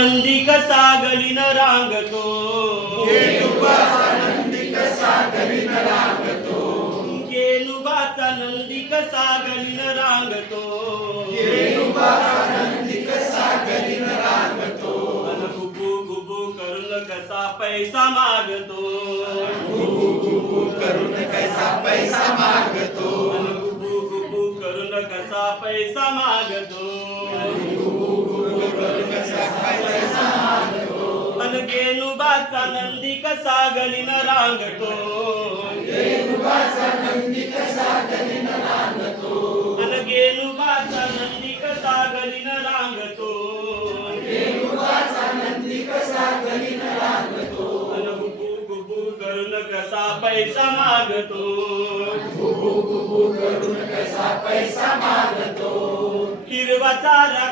नंदी कसा गलीन रांगतो. गेनुबाचा नंदी कसा गलीन रांगतो. अन गुबू गुबू करून कसा पैसा मागतो. करून कसा पैसा मागतो. अन गुबू गुबू करून कसा पैसा मागतो. अन नंदी कसा गलीन रांगतो अन नंदी कसा गलीन रांगतो अन गुबू करून कसा पैसा मागतो पैसा मागतो हिरवा चारा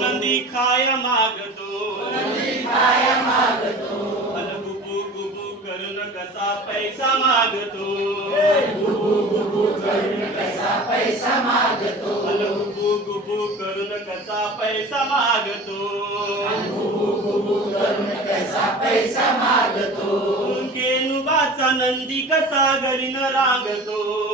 नंदी खाया मागतो. अन गुबू गुबू करून कसा पैसा मागतो. अन गुबू गुबू करून कसा पैसा मागतो. केनुबाचा नंदी कसा घरी न रांगतो.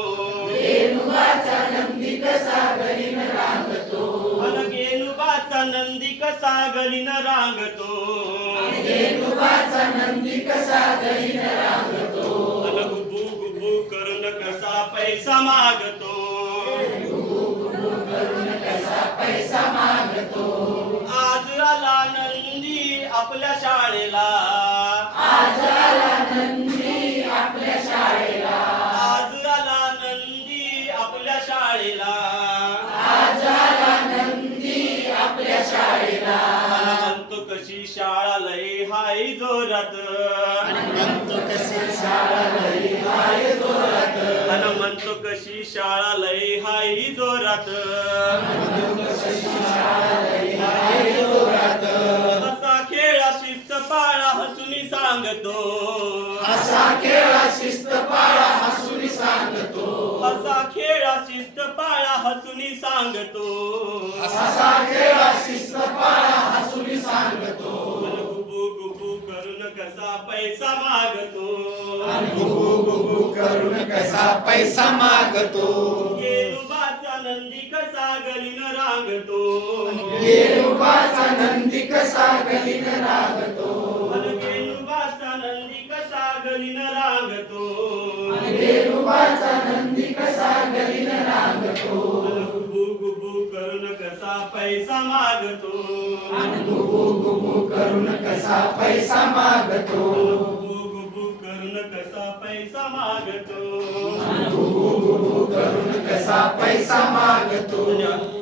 अन गेनुबाचा नंदी कसा गलीन रांगतो. रेणुकाचा नंदी कसा शाळेला. आज आला नंदी आपल्या शाळेला मला म्हणतो कशी शाळा लय हाय जोरात. म्हणतो कसे शाळा लई हाय जोरात. अन म्हणतो कशी शाळा लय हाय जोरात. असा खेळा शिस्त पाळा हसुनी सांगतो. असा खेळा शिस्त हसुनी सांगतो. असा खेळा शिस्त पाळा हसून सांगतो. अन गुबू गुबू करून कसा पैसा मागतो. गुबू गुबू करून कसा पैसा मागतो. गेलुबाचा नंदी कसा गलीन रांगतो. गेरुबाचा नंदी कसा गलीन रागतो. गुबू गुबू करून कसा पैसा मागतो गुबू गुबू करून कसा पैसा मागतो गुबू गुबू करून कसा पैसा मागतो